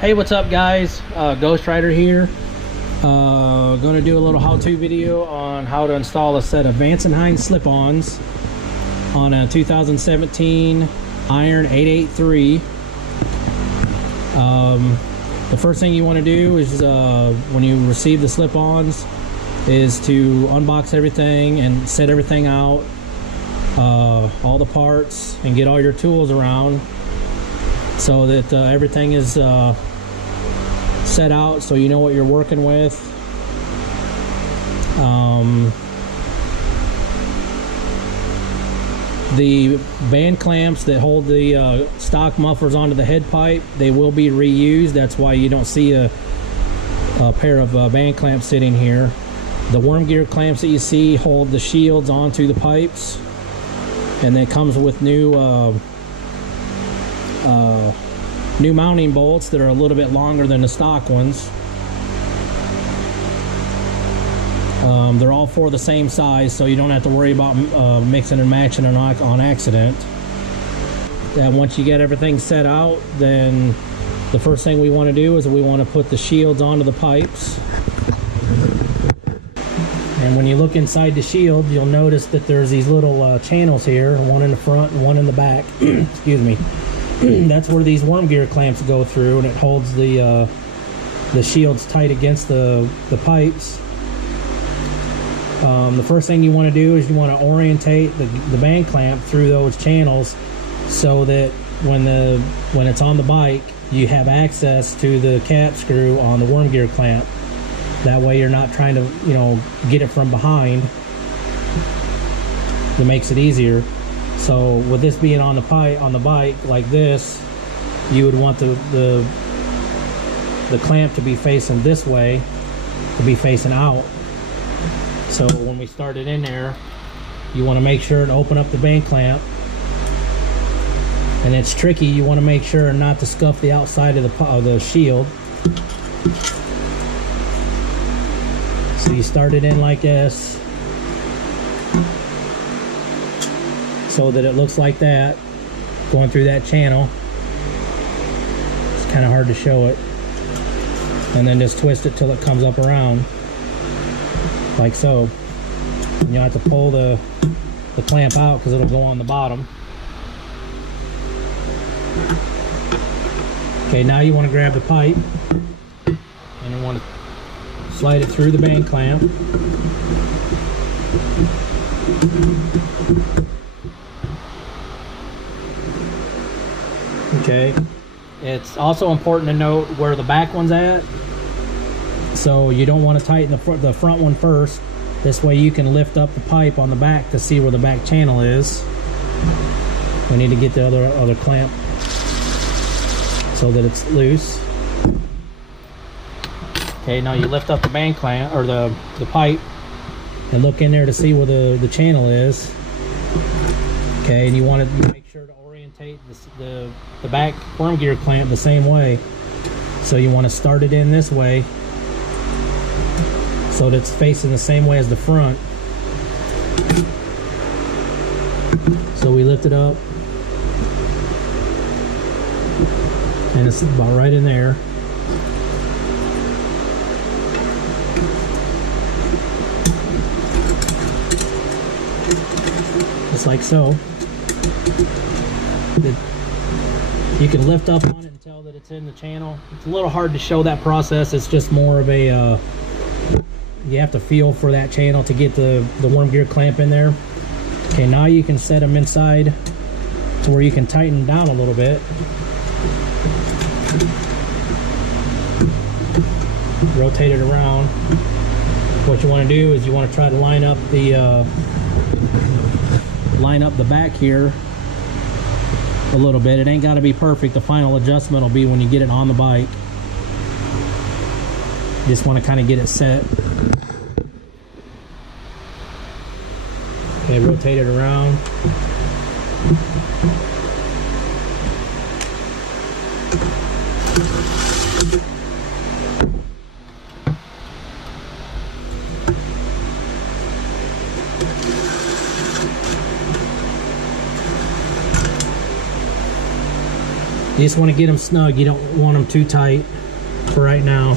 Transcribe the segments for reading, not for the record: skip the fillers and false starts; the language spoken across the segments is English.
Hey, what's up guys? Ghost Rider here. Going to do a little how-to video on how to install a set of Vance and Hines slip-ons on a 2017 Iron 883. The first thing you want to do is when you receive the slip-ons is to unbox everything and set everything out, all the parts, and get all your tools around so that everything is set out so you know what you're working with. The band clamps that hold the stock mufflers onto the head pipe, they will be reused. That's why you don't see a pair of band clamps sitting here. The worm gear clamps that you see hold the shields onto the pipes, and it comes with new mounting bolts that are a little bit longer than the stock ones. They're all four the same size, so you don't have to worry about mixing and matching on accident. And once you get everything set out, then the first thing we want to do is we want to put the shields onto the pipes. And when you look inside the shield, you'll notice that there's these little channels here, one in the front and one in the back. Excuse me. That's where these worm gear clamps go through, and it holds the shields tight against the pipes. The first thing you want to do is you want to orientate the band clamp through those channels so that when it's on the bike, you have access to the cap screw on the worm gear clamp. That way you're not trying to, get it from behind. It makes it easier. So with this being on the bike like this, you would want the clamp to be facing this way, to be facing out. So when we start it in there, you want to make sure to open up the band clamp. And it's tricky, you want to make sure not to scuff the outside of the shield. So you start it in like this, so that it looks like that, going through that channel. It's kind of hard to show it. And then just twist it till it comes up around, like so. And you'll have to pull the clamp out because it'll go on the bottom. Okay, now you want to grab the pipe and you want to slide it through the band clamp. Okay, it's also important to note where the back one's at. So you don't want to tighten the front one first. This way you can lift up the pipe on the back to see where the back channel is. We need to get the other clamp so that it's loose. Okay, now you lift up the band clamp or the pipe and look in there to see where the channel is. Okay, and you want to make sure to orientate the back worm gear clamp the same way. So you want to start it in this way so that it's facing the same way as the front. So we lift it up and it's about right in there. Just like so. You can lift up on it and tell that it's in the channel. It's a little hard to show that process. It's just more of a you have to feel for that channel to get the worm gear clamp in there. Okay, now you can set them inside to where you can tighten down a little bit. Rotate it around. What you want to do is you want to try to line up the back here a little bit. It ain't got to be perfect. The final adjustment will be when you get it on the bike. You just want to kind of get it set. Okay, rotate it around. just want to get them snug. You don't want them too tight for right now.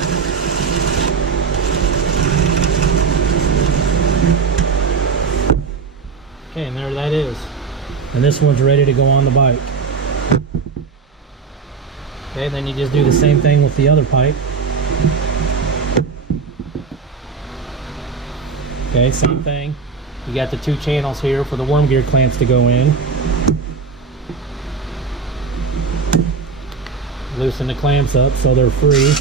Okay, and there that is. And this one's ready to go on the bike. Okay, then you just do the same thing with the other pipe. Okay, same thing. You got the 2 channels here for the worm gear clamps to go in. Loosen the clamps up so they're free.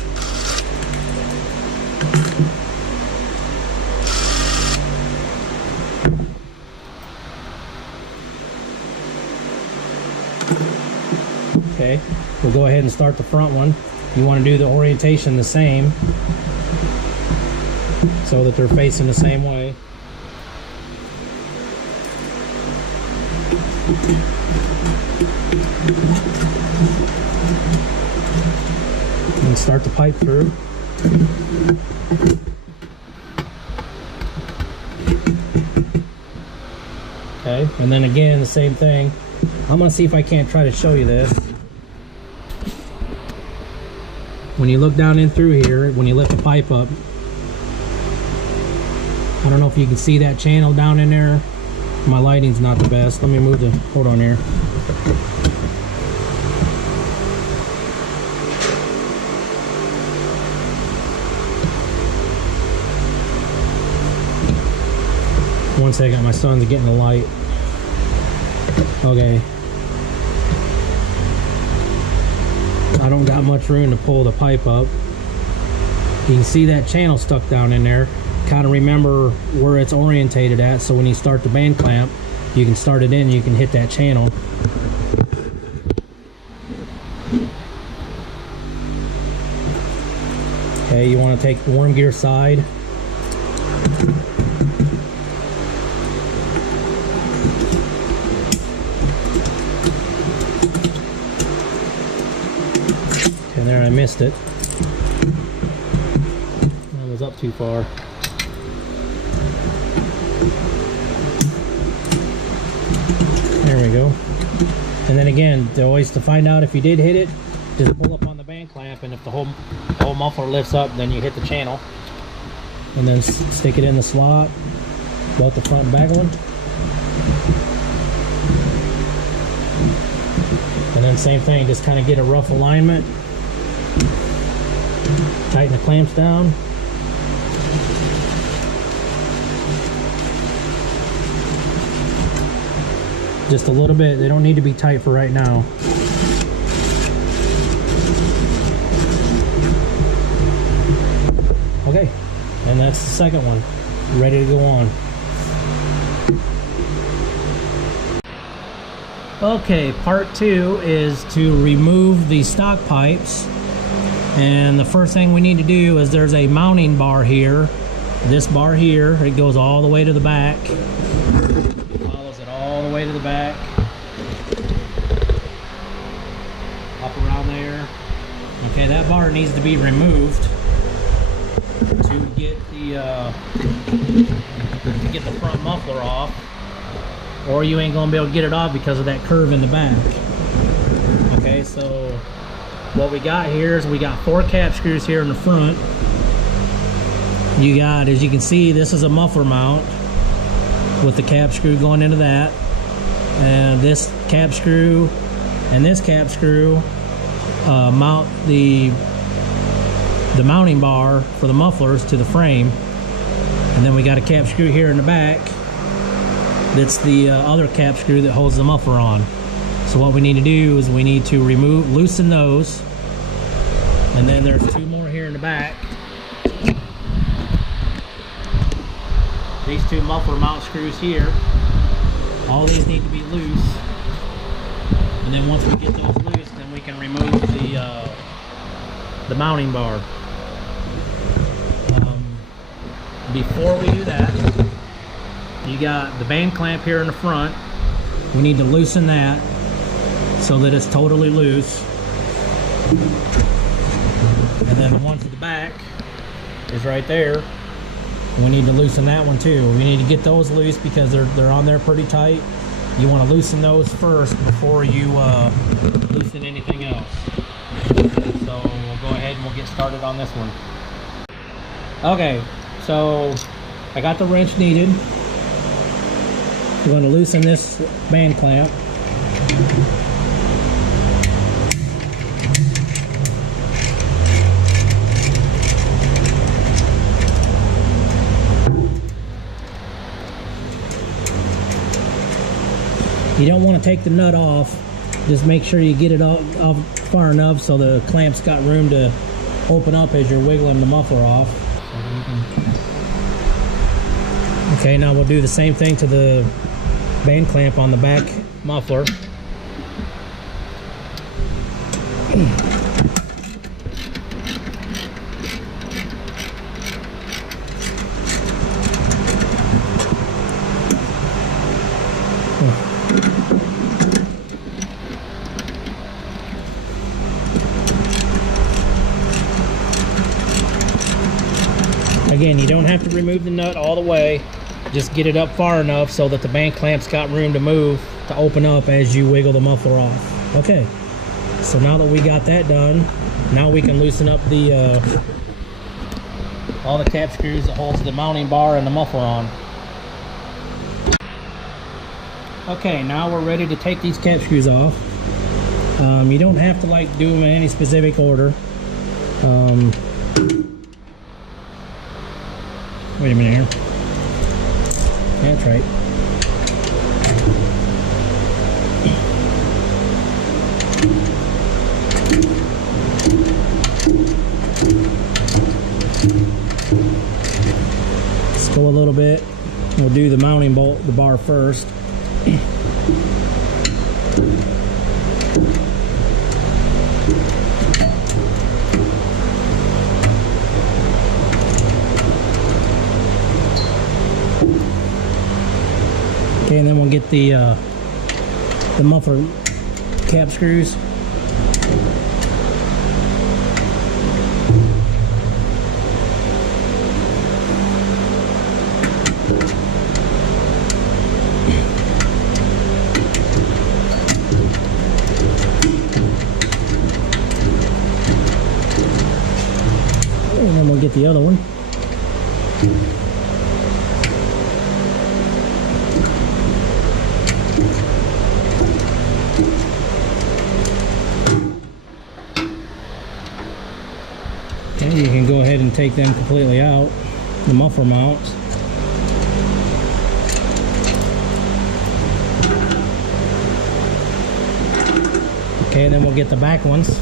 Okay, we'll go ahead and start the front one. You want to do the orientation the same so that they're facing the same way. And start the pipe through. Okay, and then again the same thing. I'm gonna see if I can't try to show you this. When you look down in through here, when you lift the pipe up, I don't know if you can see that channel down in there. My lighting's not the best. Let me move the, hold on here. One second, my son's getting the light. Okay. I don't got much room to pull the pipe up. You can see that channel stuck down in there. Kind of remember where it's orientated at, so when you start the band clamp, you can start it in, you can hit that channel. Okay, you want to take the worm gear side. And there, I missed it. I was up too far. There we go. And then again, to find out if you did hit it, just pull up on the band clamp, and if the whole muffler lifts up, then you hit the channel. And then stick it in the slot, both the front and back one. And then same thing, just kind of get a rough alignment. Tighten the clamps down. Just a little bit. They don't need to be tight for right now. Okay, and that's the second one. Ready to go on. Okay, part 2 is to remove the stock pipes. And the first thing we need to do is there's a mounting bar here. This bar here, it goes all the way to the back. Follows it all the way to the back. Up around there. Okay, that bar needs to be removed to get the front muffler off, or you ain't gonna be able to get it off because of that curve in the back. Okay, so what we got here is we got 4 cap screws here in the front. You got, as you can see, this is a muffler mount with the cap screw going into that, and this cap screw and this cap screw mount the mounting bar for the mufflers to the frame. And then we got a cap screw here in the back that's the other cap screw that holds the muffler on. So what we need to do is we need to loosen those, and then there's 2 more here in the back. These 2 muffler mount screws here, all these need to be loose, and then once we get those loose, then we can remove the mounting bar. Before we do that, you got the band clamp here in the front. We need to loosen that so that it's totally loose. And then the one to the back is right there. We need to loosen that one too. We need to get those loose because they're on there pretty tight. You want to loosen those first before you loosen anything else. So we'll go ahead and we'll get started on this one. Okay, so I got the wrench needed. We're going to loosen this band clamp. You don't want to take the nut off. Just make sure you get it off far enough so the clamp's got room to open up as you're wiggling the muffler off. Okay, now we'll do the same thing to the band clamp on the back muffler. Again, you don't have to remove the nut all the way. Just get it up far enough so that the band clamp's got room to move, to open up as you wiggle the muffler off. Okay, so now that we got that done, now we can loosen up the all the cap screws that holds the mounting bar and the muffler on. Okay, now we're ready to take these cap screws off. You don't have to like do them in any specific order. Wait a minute here. Yeah, that's right. Let's go a little bit. We'll do the mounting bolt, the bar first. Okay, and then we'll get the muffler cap screws. And then we'll get the other one. Okay, you can go ahead and take them completely out, the muffler mounts. Okay, and then we'll get the back ones.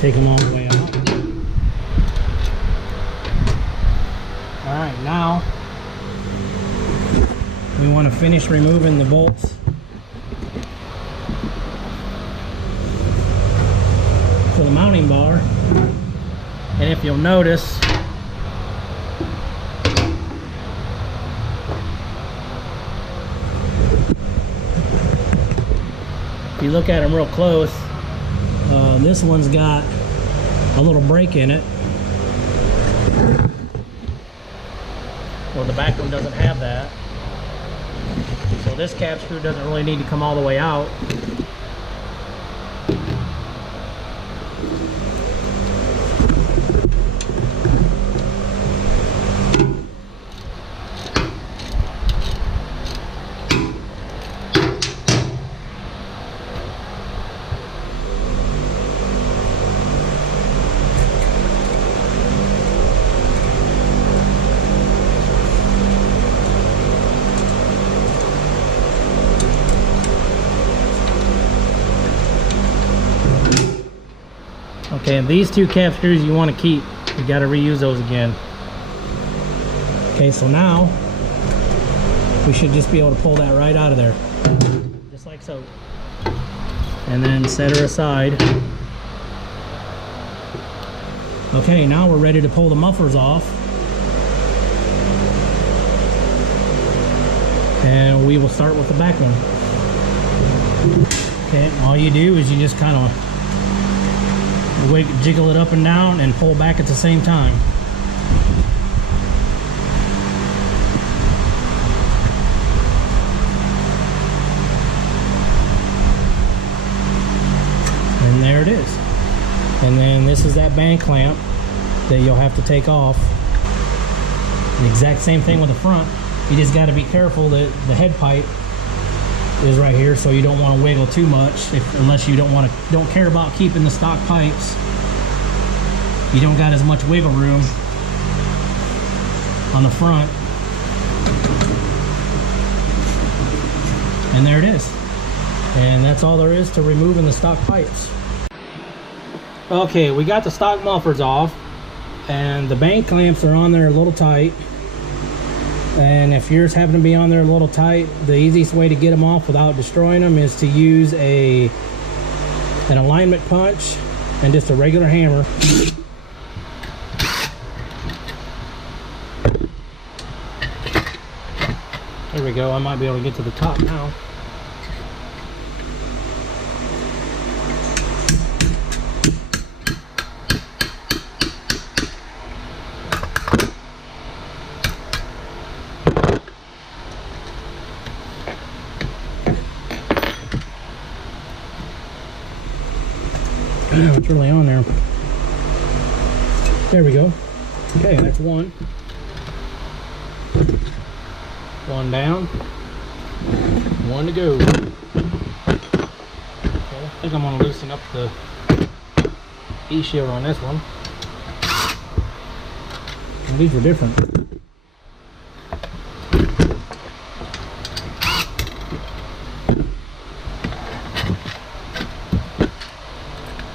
Take them all the way out. Alright, now we want to finish removing the bolts for the mounting bar. And if you'll notice, if you look at them real close, this one's got a little break in it. Well, the back one doesn't have that. So this cap screw doesn't really need to come all the way out. Okay, and these two cap screws you want to keep. You got to reuse those again. Okay, so now we should just be able to pull that right out of there, just like so, and then set her aside. Okay, now we're ready to pull the mufflers off, and we will start with the back one. Okay, all you do is you just kind of jiggle it up and down and pull back at the same time. And there it is. And then this is that band clamp that you'll have to take off. The exact same thing with the front. You just got to be careful that the head pipe is right here, so you don't want to wiggle too much unless you don't care about keeping the stock pipes. You don't got as much wiggle room on the front. And there it is. And that's all there is to removing the stock pipes. Okay, we got the stock mufflers off, and the band clamps are on there a little tight. And if yours happen to be on there a little tight, the easiest way to get them off without destroying them is to use an alignment punch and just a regular hammer. There we go. I might be able to get to the top now. It's really on there. There we go. Okay, that's one. One down. One to go. Okay, I think I'm going to loosen up the E-shield on this one. And these are different.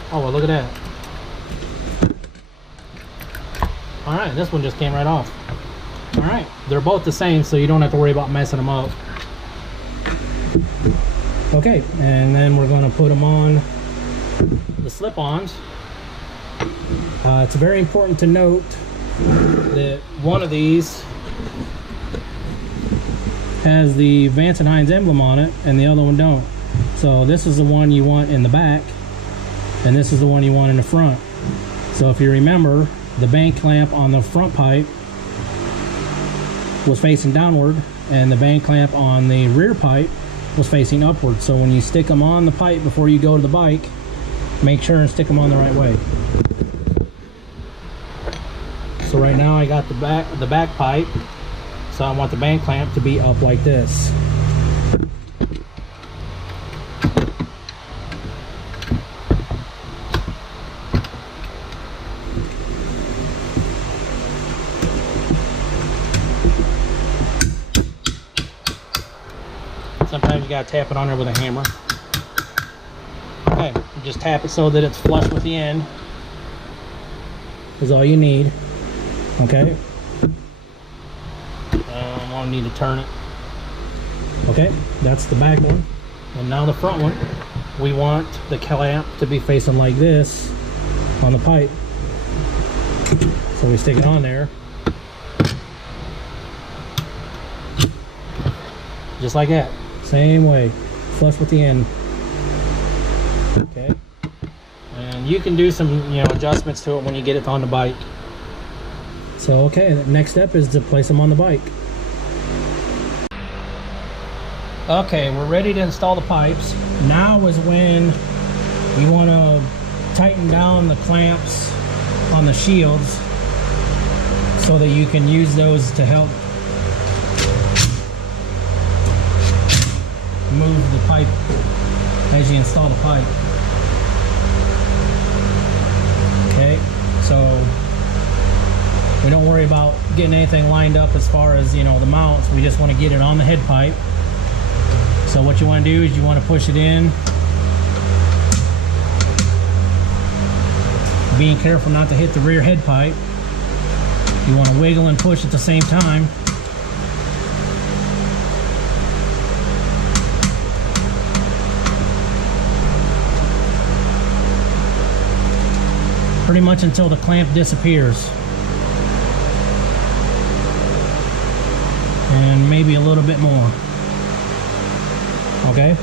Oh, well, look at that. Alright, this one just came right off. Alright, they're both the same, so you don't have to worry about messing them up. Okay, and then we're going to put them on the slip-ons. It's very important to note that one of these has the Vance and Hines emblem on it, and the other one don't. So this is the one you want in the back, and this is the one you want in the front. So if you remember, the band clamp on the front pipe was facing downward, and the band clamp on the rear pipe was facing upward. So when you stick them on the pipe before you go to the bike, make sure and stick them on the right way. So right now I got the back pipe, so I want the band clamp to be up like this. Sometimes you gotta tap it on there with a hammer. Okay, just tap it so that it's flush with the end is all you need. Okay, I won't need to turn it. Okay, that's the back one. And now the front one, we want the clamp to be facing like this on the pipe. So we stick it on there, just like that. Same way, flush with the end. Okay, and you can do some, adjustments to it when you get it on the bike. So okay, the next step is to place them on the bike. Okay, we're ready to install the pipes. Now is when you want to tighten down the clamps on the shields so that you can use those to help move the pipe as you install the pipe. Okay, so we don't worry about getting anything lined up as far as the mounts. We just want to get it on the head pipe. So what you want to do is you want to push it in Being careful not to hit the rear head pipe. You want to wiggle and push at the same time. Pretty much until the clamp disappears. And maybe a little bit more. Okay?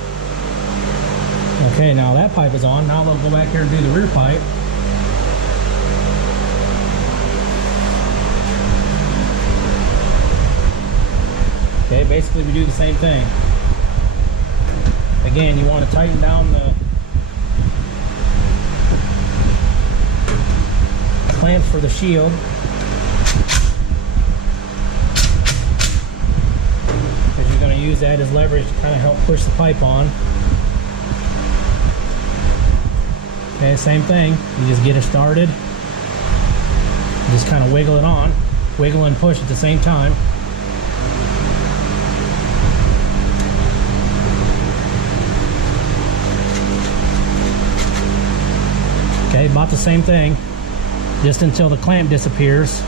Okay, now that pipe is on. Now we'll go back here and do the rear pipe. Okay, basically we do the same thing. Again, you want to tighten down the clamps for the shield. Because you're going to use that as leverage to kind of help push the pipe on. Okay, same thing. You just get it started. Just kind of wiggle it on. Wiggle and push at the same time. Okay, about the same thing. Just until the clamp disappears.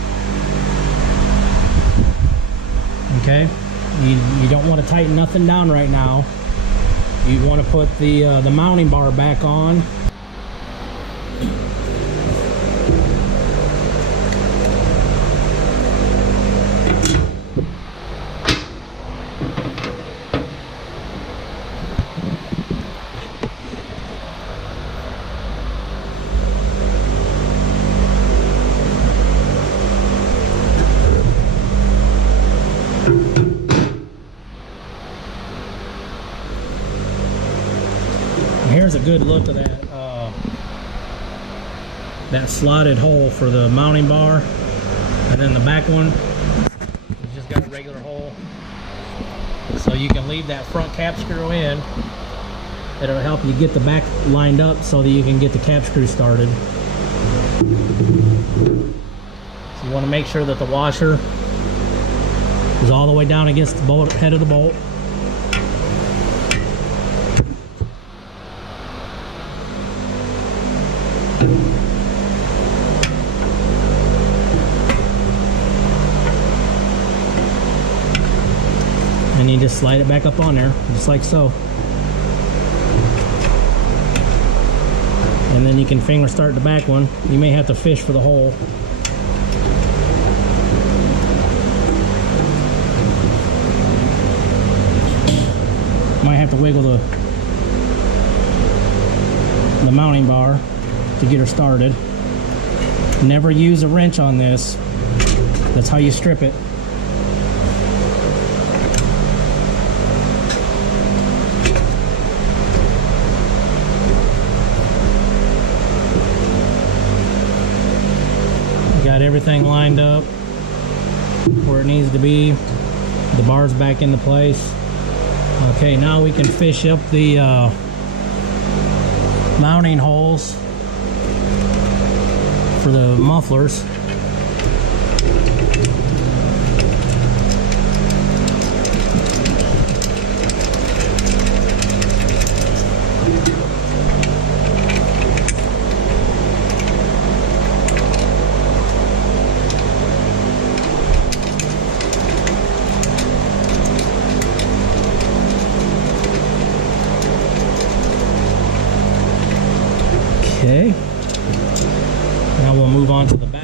Okay, you don't want to tighten nothing down right now. You want to put the mounting bar back on. Here's a good look at that slotted hole for the mounting bar, and then the back one it's just got a regular hole, so you can leave that front cap screw in. It'll help you get the back lined up so that you can get the cap screw started. So you want to make sure that the washer is all the way down against the bolt, head of the bolt. And you just slide it back up on there, just like so. And then you can finger start the back one. You may have to fish for the hole. Might have to wiggle the mounting bar to get her started. Never use a wrench on this. That's how you strip it. Got everything lined up where it needs to be. The bar's back into place. Okay, now we can fish up the mounting holes for the mufflers. Okay, now we'll move on to the back.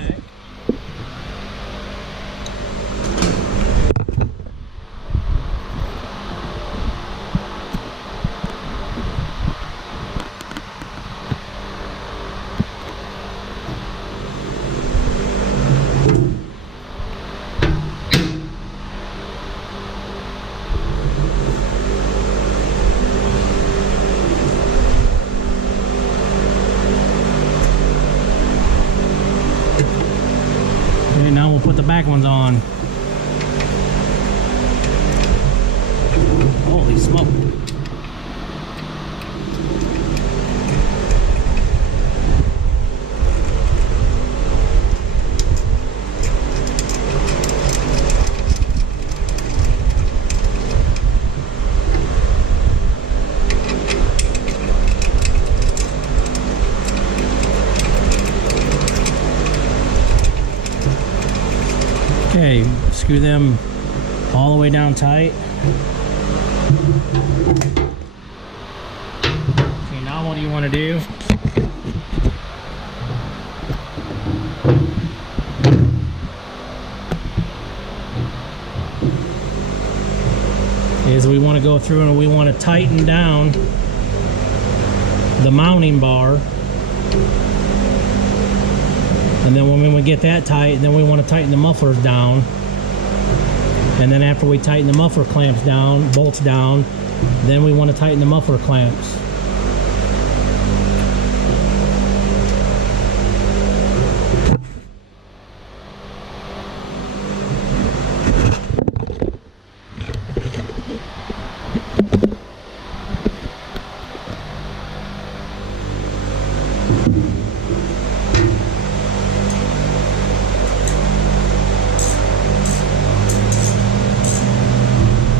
Okay, screw them all the way down tight. Okay, now what do you want to do? Is we want to go through and we want to tighten down the mounting bar. And then when we get that tight, then we want to tighten the mufflers down. And then after we tighten the muffler clamps down, bolts down, then we want to tighten the muffler clamps.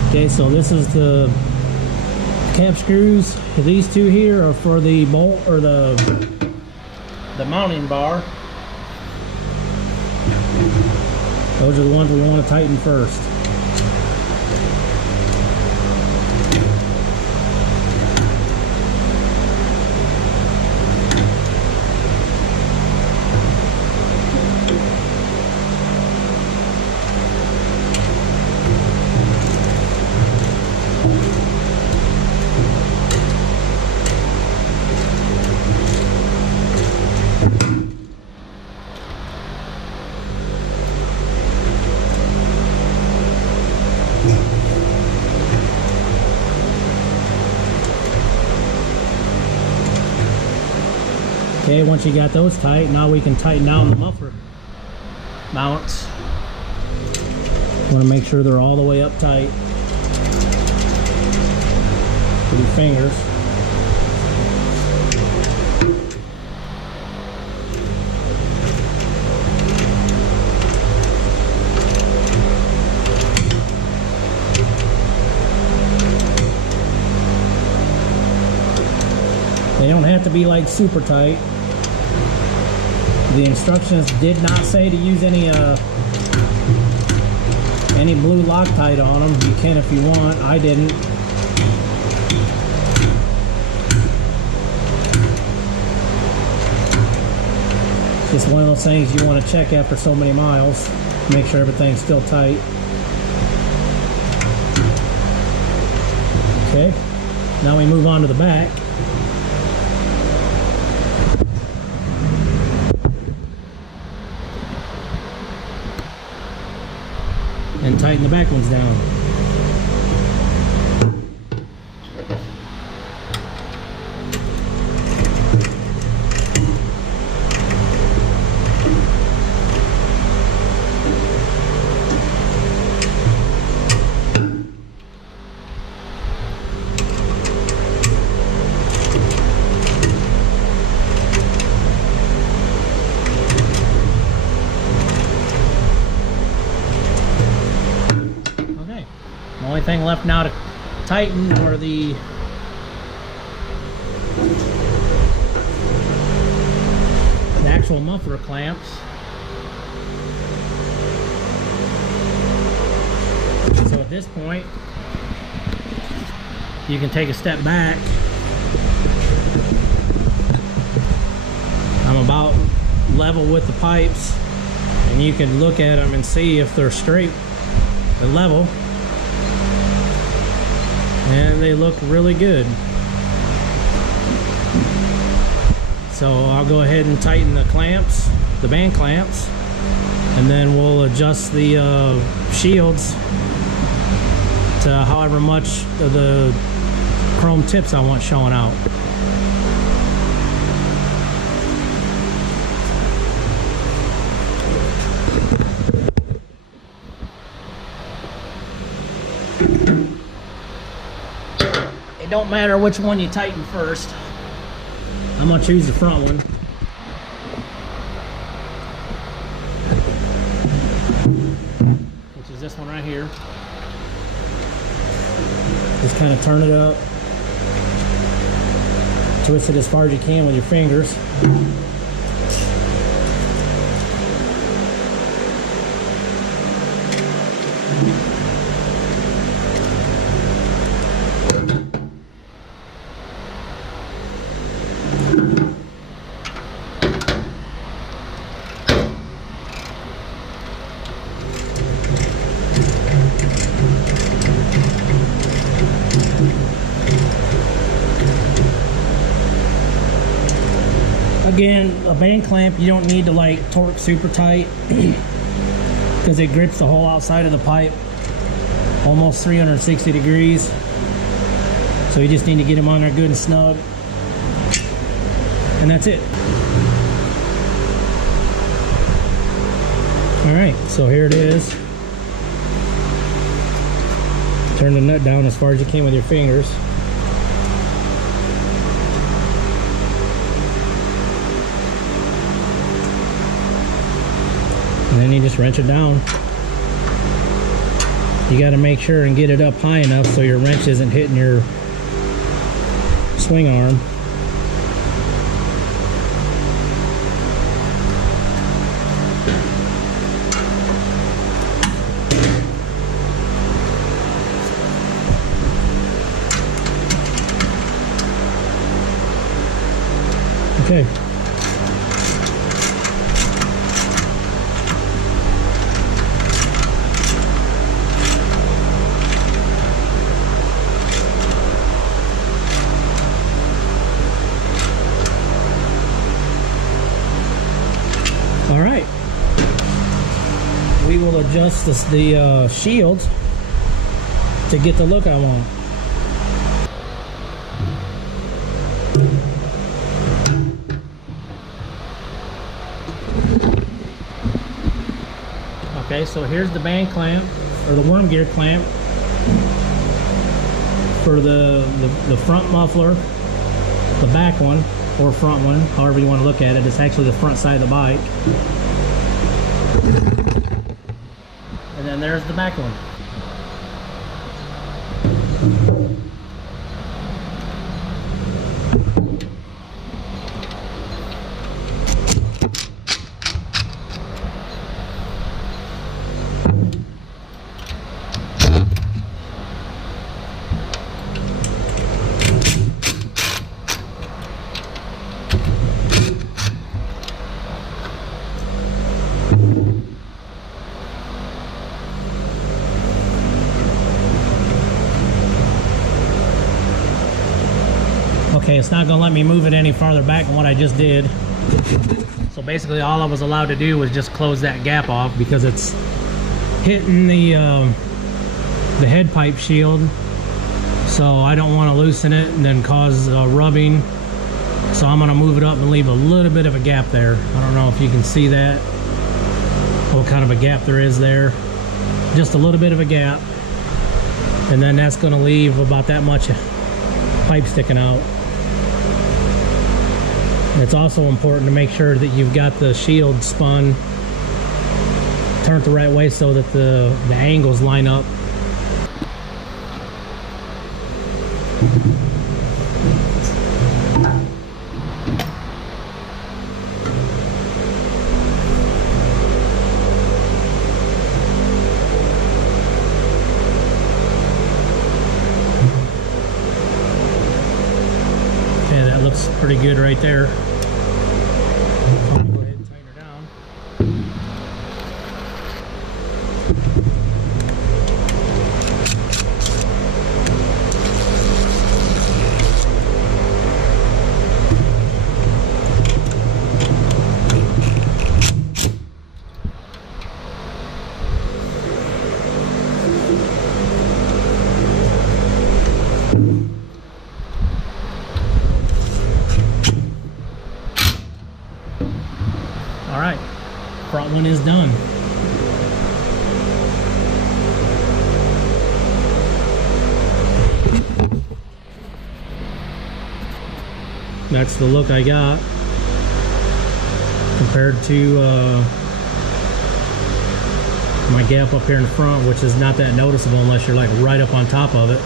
Okay, so this is the cap screws. These two here are for the bolt or the mounting bar. Those are the ones we want to tighten first. Okay, once you got those tight, now we can tighten down the muffler mounts. You want to make sure they're all the way up tight with your fingers. They don't have to be like super tight. The instructions did not say to use any blue Loctite on them. You can if you want. I didn't. It's just one of those things you want to check after so many miles. Make sure everything's still tight. Okay. Now we move on to the back. And tighten the back ones down. The only thing left now to tighten are the actual muffler clamps. So at this point, you can take a step back. I'm about level with the pipes, and you can look at them and see if they're straight and level. And they look really good. So I'll go ahead and tighten the clamps, the band clamps, and then we'll adjust the shields to however much of the chrome tips I want showing out. It don't matter which one you tighten first. I'm gonna choose the front one. Which is this one right here. Just kind of turn it up. Twist it as far as you can with your fingers. Again, a band clamp, you don't need to like torque super tight because it grips the whole outside of the pipe almost 360 degrees. So you just need to get them on there good and snug, and that's it. All right, so here it is. Turn the nut down as far as you can with your fingers. And then you just wrench it down. You got to make sure and get it up high enough so your wrench isn't hitting your swing arm. Okay. All right. We will adjust the shield to get the look I want. Okay, so here's the band clamp, or the worm gear clamp for the front muffler, the back one, or front one, however you want to look at it. It's actually the front side of the bike. And then there's the back one. Okay, it's not gonna let me move it any farther back than what I just did. So basically all I was allowed to do was just close that gap off because it's hitting the head pipe shield. So I don't want to loosen it and then cause rubbing. So I'm gonna move it up and leave a little bit of a gap there. I don't know if you can see that, what kind of a gap there is there. Just a little bit of a gap. And then that's gonna leave about that much pipe sticking out. It's also important to make sure that you've got the shield spun, turned the right way so that the angles line up. Okay, that looks pretty good right there. Alright, front one is done. That's the look I got compared to my gap up here in the front, which is not that noticeable unless you're like right up on top of it.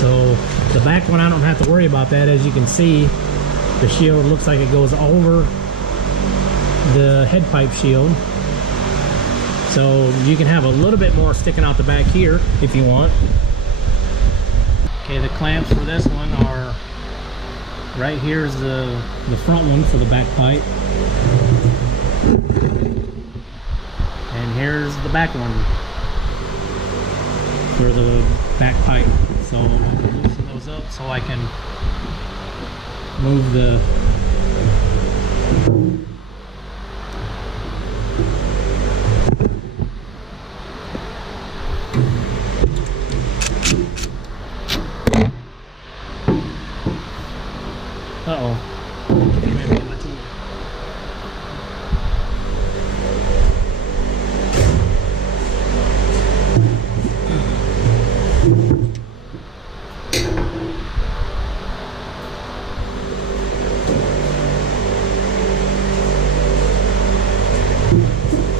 So the back one I don't have to worry about that. As you can see, the shield looks like it goes over the head pipe shield, so you can have a little bit more sticking out the back here if you want. Okay, the clamps for this one are right here's the front one for the back pipe, and here's the back one for the back pipe. So I'll loosen those up so I can move the Uh-oh.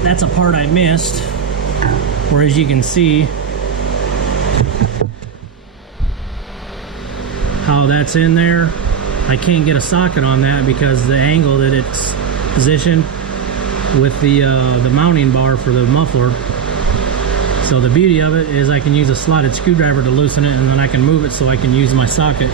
That's a part I missed, where as you can see how that's in there. I can't get a socket on that because the angle that it's positioned with the mounting bar for the muffler. So the beauty of it is I can use a slotted screwdriver to loosen it, and then I can move it so I can use my socket.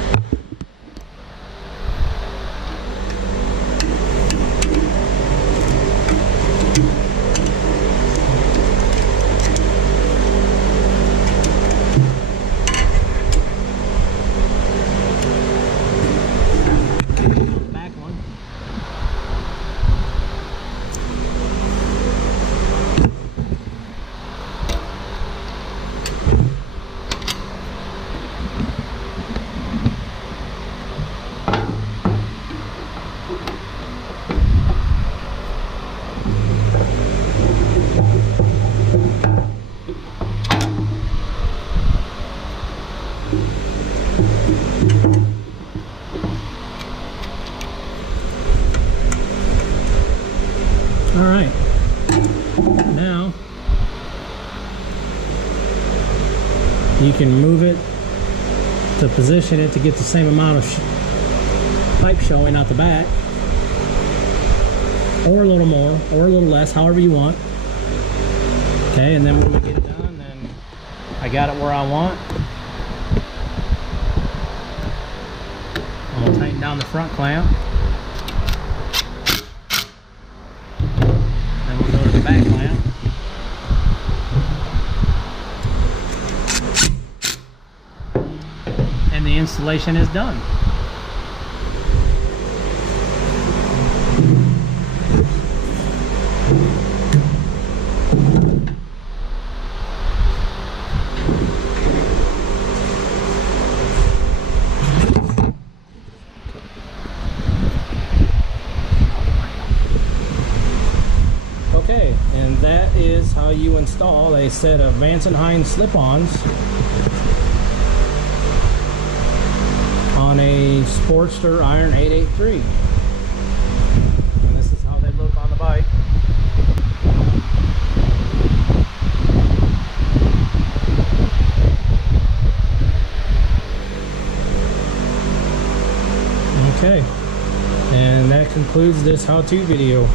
Alright, now you can move it to position it to get the same amount of pipe showing out the back, or a little more or a little less, however you want. Okay, and then when we get it done, then I got it where I want. I'll tighten down the front clamp. Back clamp. And the installation is done. Okay, and that is how you install a set of Vance and Hines slip-ons on a Sportster Iron 883. And this is how they look on the bike. Okay, and that concludes this how-to video.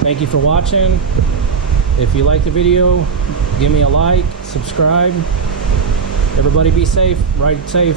Thank you for watching. If you like the video, give me a like, subscribe. Everybody be safe, ride safe.